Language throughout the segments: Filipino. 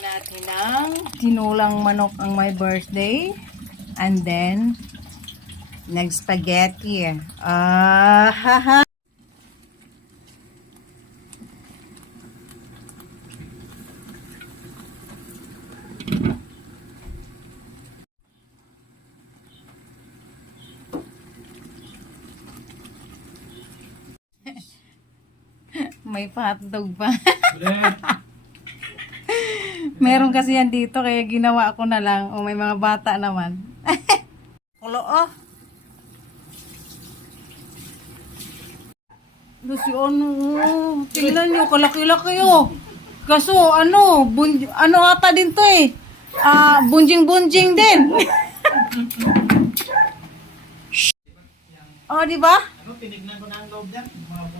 natin ng tinulang manok ang my birthday. And then, nag-spaghetti. Haha. May hotdog pa. Meron kasi yan dito kaya ginawa ko na lang. O may mga bata naman. Kulo oh. Lucy, ano? Tingnan nyo, kalaki-laki oh. Kaso ano, ano ata din to eh. Bunjing-bunjing din. Oh, di ba? Ano, tinignan ko na ang loob niyan.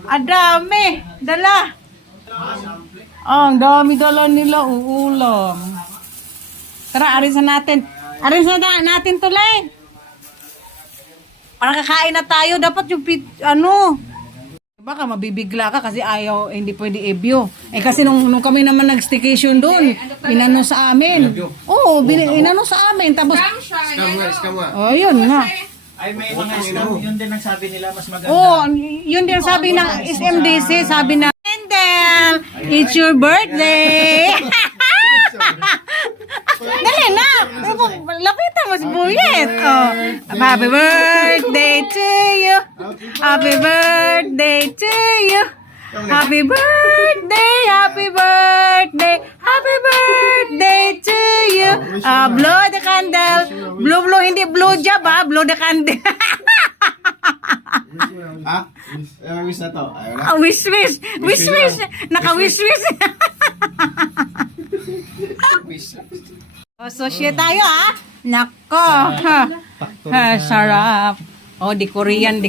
Adami. Dala. Ang dami dala nila uulam. Tara, arisan natin. Arisan natin tuloy. Para kakain na tayo. Dapat yung ano. Baka mabibigla ka kasi ayaw, hindi pwede i-view. Eh kasi nung kami naman nag-staycation doon, inano sa amin. Oo, inano sa amin. Tapos, oh, yun nga. Ay, may mga scam. Yun din ang sabi nila, mas maganda. Oh, yun din sabi ng SMDC, sabi na, Kendall, it's your birthday. Dali na. Lapitan mo si Buyet. Oh, happy birthday to you. Happy birthday to you. Happy birthday, happy birthday, happy birthday to you. Blow the candle. Blow, hindi blow job ha. Blow the candle. Ha? Wish na to. Wish. Naka-wish. Sosye tayo ha. Nako. Sarap. Oh, di Korean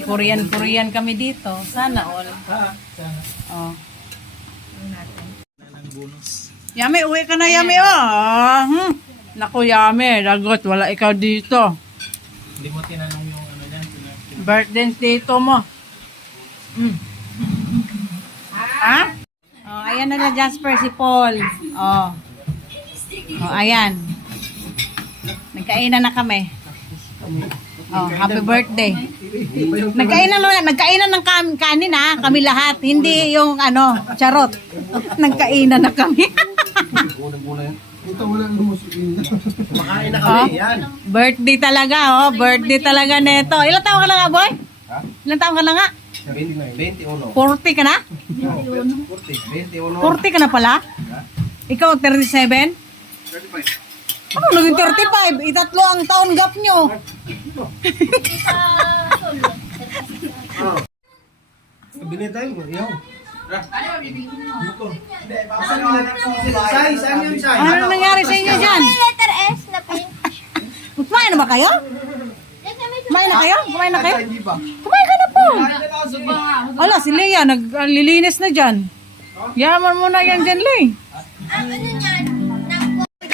kami dito. Sana all. Oh. Yami, uwi ka na Yami oh. Naku Yami, lagot wala ikaw dito. Hindi mo tinanong yung ano niyan. Birthday dito mo. Ha? Oh, ayan na Jasper si Paul. Oh. Oh, ayan. Nagkainan na kami. Oh, happy birthday. Nagkainan ng kanin ha, kami lahat. Hindi yung ano, charot. Nagkainan na kami. Ito walang lumusin. Makain na kami, yan. Birthday talaga, oh. Birthday talaga neto. Ilang taon ka lang nga, boy? Ha? Ilang taon ka lang nga? 21. 40 ka na? 21. 40 ka na pala? Ikaw, 37? 35. Ano, naging 35? Itatlo ang taon gap nyo. Kabili tayo. Yaw. Ano nangyari sa inyo dyan? Letter S na pink. Kumain na ba kayo? Kumain na kayo? Kumain na kayo? Hindi pa. Kumain ka na po. Wala, si Leia, naglilinis na dyan. Yaman mo na yan dyan, Lei. Ano yan?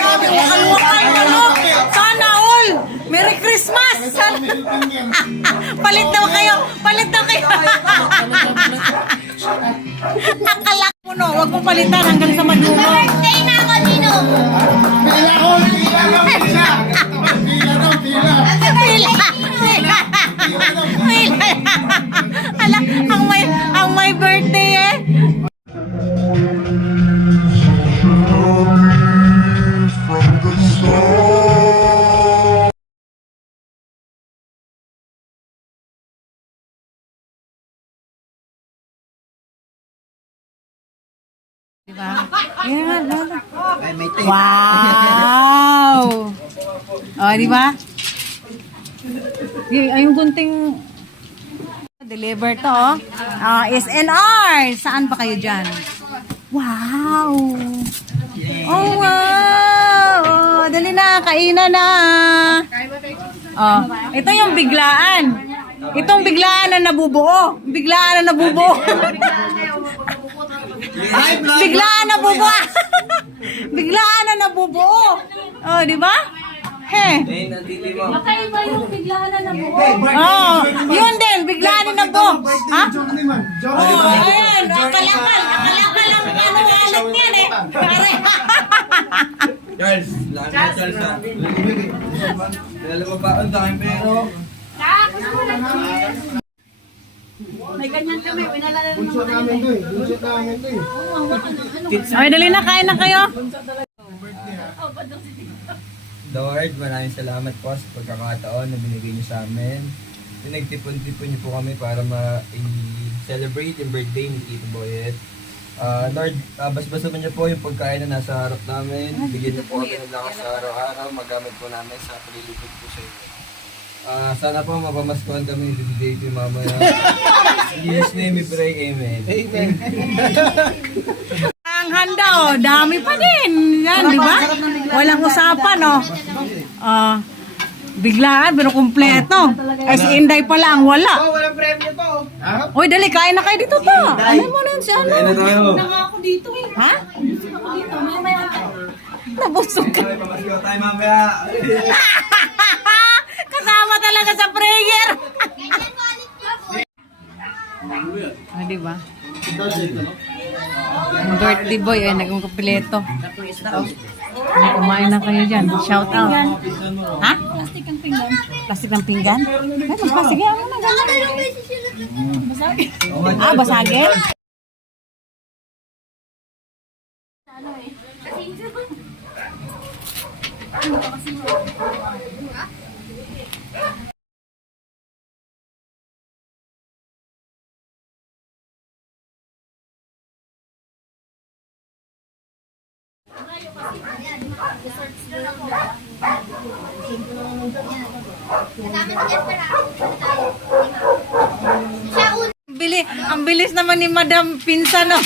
Wakal-wakal manok. Sana all. Merry Christmas. Palit daw kayo. Akala mo no, wag mo palitan hanggang sa madulo. Birthday na ako, Nino. Pila. Ala, ang may birthday eh. Diba? Yan, wow! Oh, di ba? Ay, yung gunting deliver to, oh. SNR! Saan pa kayo dyan? Wow! Oh, wow! Oh, dali na, kainan na. Oh, ito yung biglaan. Itong biglaan na nabubuo. Biglaan na nabubuo. Biglaan na nabubuo. Biglaan na nabubuo. Oh, di ba? He. Makaiba yung biglaan na nabuo. Oh, yun din, biglaan na nabuo. Ha? Oh, ayan, akalakal ang ano alat yan eh. Pare. Charles, lahat na Charles ha. Dala mo ba ang dami pero? May ganyan kami, pinalala ng Bunso namin to eh. Bunso namin to eh. Ay, dali na, kain na kayo. Lord, maraming salamat po sa pagkakataon na binigay niyo sa amin. Pinagtipon-tipon niyo po kami para ma-celebrate yung birthday ni Tito Boyet. Lord, basbasan niyo po yung pagkain na nasa harap namin. Bigyan niyo po kami ng lakas sa araw-araw. Magamit po namin sa paglilipod po sa inyo. Sana po mapamaskuhan kami ni Tito mamaya. In Jesus' name we pray, Amen. Ang handa, oh. Dami pa din. Yan, di ba? Walang usapan, oh. Biglaan, pero kumpleto. Ay, si Inday pala ang wala. Oh, walang premyo to. Uy, dali, kain na kayo dito to. Ano mo na si ano? Kaya na tayo. ako dito eh. Ha? Ako dito, mamaya ka. Nabusog ka. Papamaskuhan tayo mamaya. Kasama talaga sa prayer. Ganyan mo alit niyo po. Ah, di ba? Ang birthday boy ay naging kumpleto. Kumain na kayo dyan. Shout out. Ha? Plastic ang pinggan. Plastic ng pinggan? Ay, magplastic yan. Ano na ganyan? Ano yung may susunod? Ah, basagin? Ano eh? Kasama si Jasper ha? Siya una. Ang bilis naman ni Madam Pinsan, no?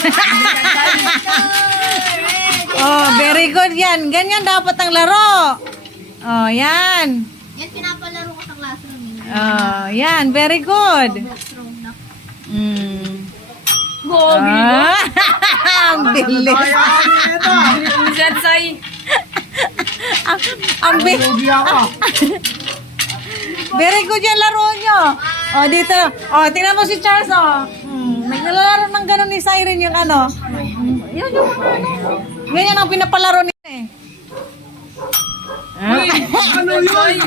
Oh, very good yan. Ganyan dapat ang laro. Oh, yan. Yan pinapalaro ko sa classroom. Oh, yan. Very good. Classroom na. Ang bilis. Ang bilis. Lugi ako. Very good yung laro nyo. Oh, dito. Oh, tingnan mo si Charles, oh. Naglalaro ng gano'n ni Siren yung ano. Yun yung mga ano. Ganyan ang pinapalaro niya eh. Ano yun?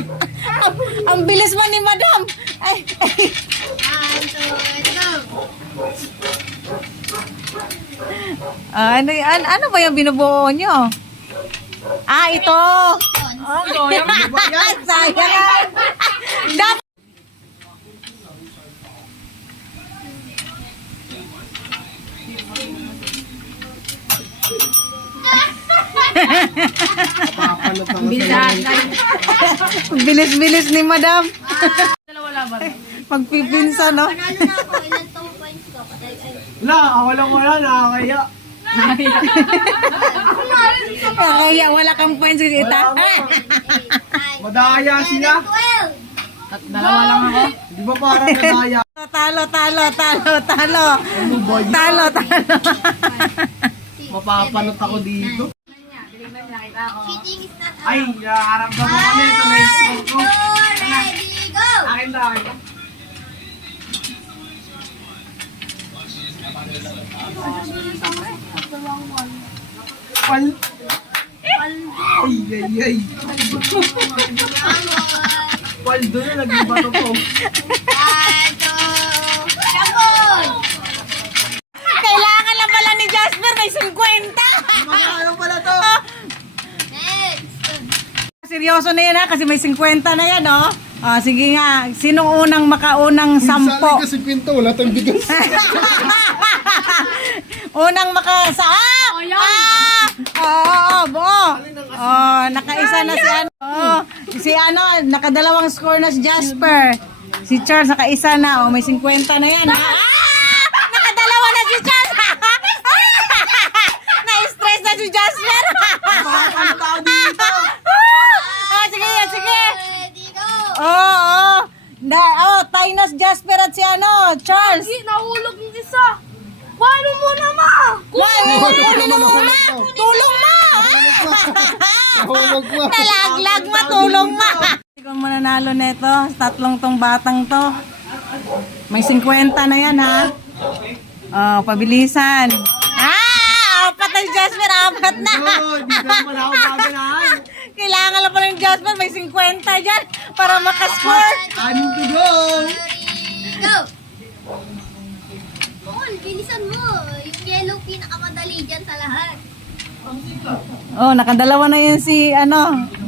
Ang bilis man ni Madam. Ay, ay. Ano ba yung binubuo nyo? Ah, ito. Oh, sayang. Dapat. Papanot ako Bilis-bilis ni Madam. Pagpipinsa, no? Panalo na ako. Ilan tong points ko? Wala, wala, nakakaya. Kaya wala kang points si Ita. Madaya sila. 12. Dalawa lang ako. Di ba parang nadaya? Talo. Talo. Mapapanot ako dito. Cheating is not Ay, nakaramdam mo kami. Ito na yung score ko. Ready, go! Akin lang. Pal. Ay. Paldo na, naging bato ko. Shabon! Kailangan lang pala ni Jasper may 50. Magkano pala to? Next! Seryoso na yan ha, kasi may 50 na yan, oh. Ah, sige nga, sinong unang makaunang 10? kasi pinto, wala tayong bigas. Unang makasa... nakaisa na si ano. Si ano, nakadalawang score na si Jasper. Si Charles nakaisa na. May 50 na yan. Nakadalawa na si Charles. Na-stress na si Jasper. Sige. Ready, go! Tayo na si Jasper at si ano, Charles. Nahulog yung isa! Paano mo naman? Kunin mo muna. Tulong mo. Nahulog mo. Nalaglag ma, tulong ma. Ikaw mananalo neto, tatlong tong batang to. May 50 na yan ha. Oh, pabilisan. Apat na si Jasper, apat na. Di ka naman ako gaganahan. Kailangan lang pala ng Jasper, may 50 dyan para makascore. Anim to go! Go! Paul, bilisan mo. Yung yellow pinakamadali dyan sa lahat. Oh, nakadalawa na yan si,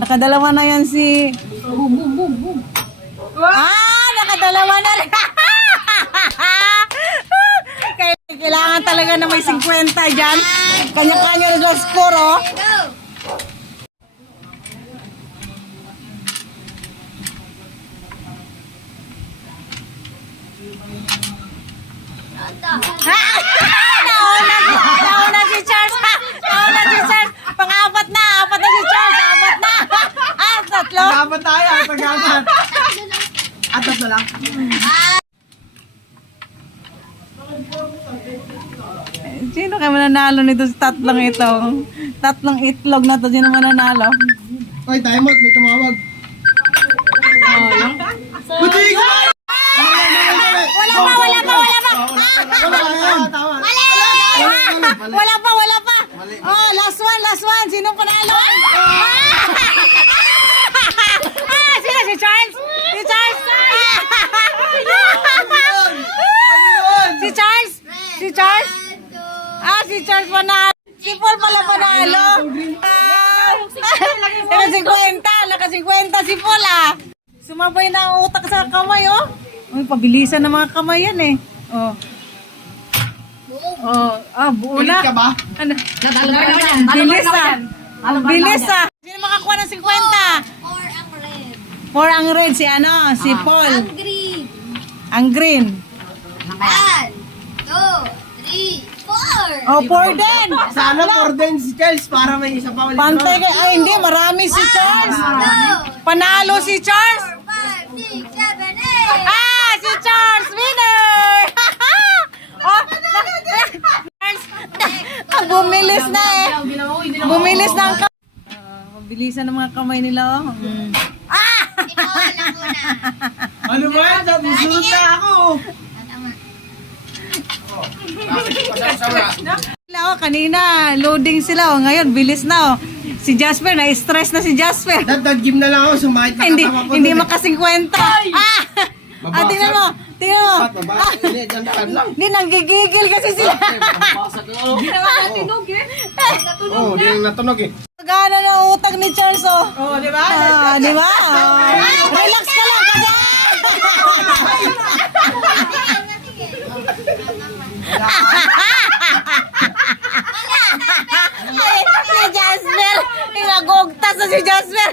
nakadalawa na yan si... Nakadalawa na rin. Kailangan talaga na may 50 dyan. Kanya-kanya na sa score, oh. Okay, go! Nauna si Charles. Nauna si Charles. Pang-apat na. Apat na si Charles. Apat na. Tatlo. Pag-apat tayo, pag-apat. Atat na lang. Sino kayo mananalo nito sa tatlong ito? Tatlong itlog na to. Sino mananalo? Oy, time out, may tumawag. Buti ko! Wala pa. Wala yan. Tama. Wala pa. Oh, last one. Sino panalo? Sino? Si Charles? Si Charles? Si Charles? Si Charles panalo. Si Paul pala panalo. Naka 50 si Paul, Sumabay na ang utak sa kamay, oh. Uy, pabilisan ng mga kamay yan, eh. Oh. Buo na. Ulit ka ba? Ano? Bilis, Ang bilis, Sino makakuha ng 50? 4 ang red. 4 ang red, si Si Paul. Ang green. Ang green. 1, 2, 3, 4. Oh, 4 din. Sana for din si Charles para may isa pa ulit. Pantay kay, hindi, marami si Charles. Panalo si Charles. 4, 5, 6, 7, 8. Si Charles, winner! Charles, bumilis na, Bumilis na ang kamay. Mabilisan ng mga kamay nila, Ikaw alam mo na. Ano ba yan? Susunod na ako. Kanina, loading sila, Ngayon, bilis na, Si Jasper, na-stress na si Jasper. Nag-gym na lang ako, sumakit na Hindi, katama ko. hindi maka-50. Tingnan mo. Hindi, dyan lang. Hindi, nanggigigil kasi sila. Oo, hindi na natunog eh. Gana ng utang ni Charles, oh. Oo, di ba? Di ba? Relax ka lang, kasi. Si Jasper, pinagugtas na si Jasper.